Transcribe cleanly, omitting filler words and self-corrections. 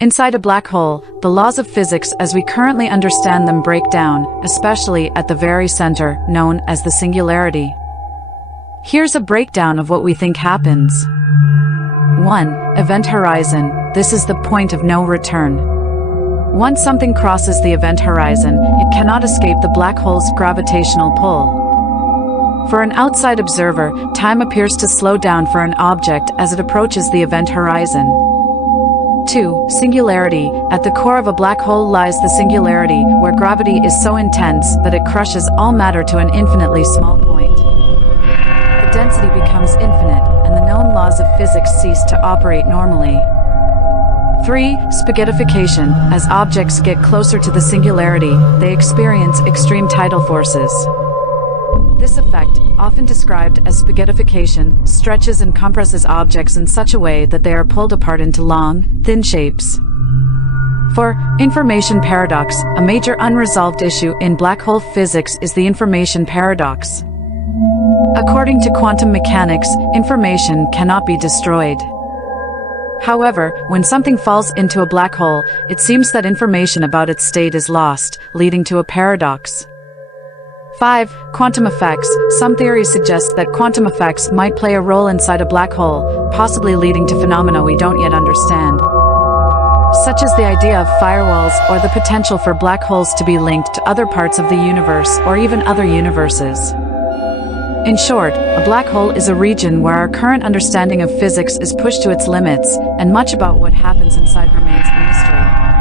Inside a black hole, the laws of physics as we currently understand them break down, especially at the very center, known as the singularity. Here's a breakdown of what we think happens. 1. Event horizon. This is the point of no return. Once something crosses the event horizon, it cannot escape the black hole's gravitational pull. For an outside observer, time appears to slow down for an object as it approaches the event horizon. 2. Singularity. At the core of a black hole lies the singularity, where gravity is so intense that it crushes all matter to an infinitely small point. The density becomes infinite, and the known laws of physics cease to operate normally. 3. Spaghettification. As objects get closer to the singularity, they experience extreme tidal forces. This effect, often described as spaghettification, stretches and compresses objects in such a way that they are pulled apart into long, thin shapes. 4. Information paradox. A major unresolved issue in black hole physics is the information paradox. According to quantum mechanics, information cannot be destroyed. However, when something falls into a black hole, it seems that information about its state is lost, leading to a paradox. 5. Quantum effects. Some theories suggest that quantum effects might play a role inside a black hole, possibly leading to phenomena we don't yet understand, such as the idea of firewalls or the potential for black holes to be linked to other parts of the universe or even other universes. In short, a black hole is a region where our current understanding of physics is pushed to its limits, and much about what happens inside remains unknown.